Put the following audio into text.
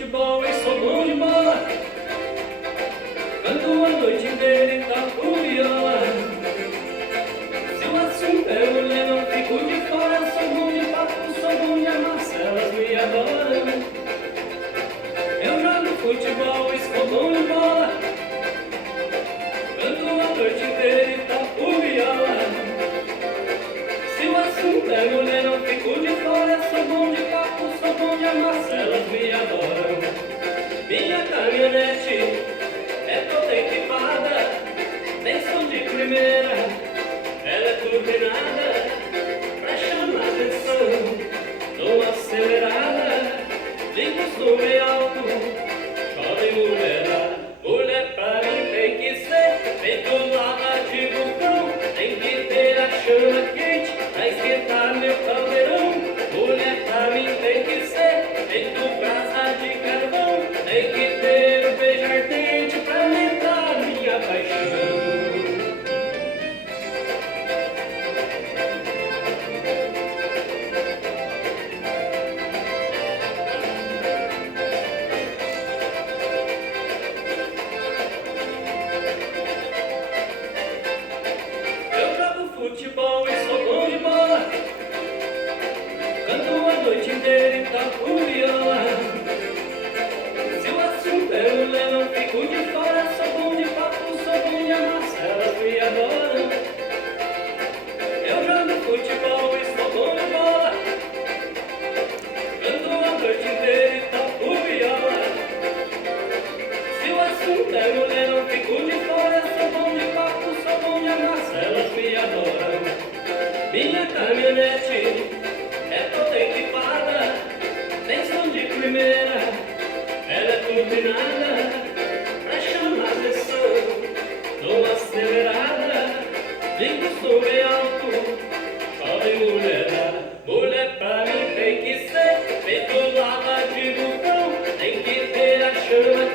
futebol e sou bom de bola. Canto a noite inteira e toco viola. Se o assunto é mulher, não fico de fora. Sou bom de papo, sou bom de amassa, elas me adoram. Eu jogo futebol e sou bom de bola. Canto a noite inteira e toco viola. Se o assunto é mulher, não fico de fora. Sou bom de papo, sou bom de amassa, elas me adoram. Minha caminhonete é toda equipada, tem som de primeira, ela é turbinada, pra chamar atenção, dou acelerada, ligo o som bem alto, chove mulherada. Mulher pra mim tem que ser feito lava de vulcão, tem que ter a chama quente pra esquentar meu caldeirão. Mulher pra mim tem que ser feito brasa de carvão, tem que ter um beijo ardente pra aumentar minha paixão. Eu jogo futebol e sou bom de bola. Canto a noite inteira e toco viola. Se o assunto é mulher, não fico de fora. Sou bom de papo, sou bom de amassa, elas me adoram. Eu jogo futebol e sou bom de bola. Canto a noite inteira e toco viola. Se o assunto é mulher, não fico de fora. Sou bom de papo, sou bom de amassa, elas me adoram. Minha caminhonete é toda equipada, tem som de primeira, ela é turbinada, pra chamar atenção, dou acelerada, ligo o som bem alto, chove mulherada. Mulher pra mim tem que ser feito lava de vulcão, tem que ter a chama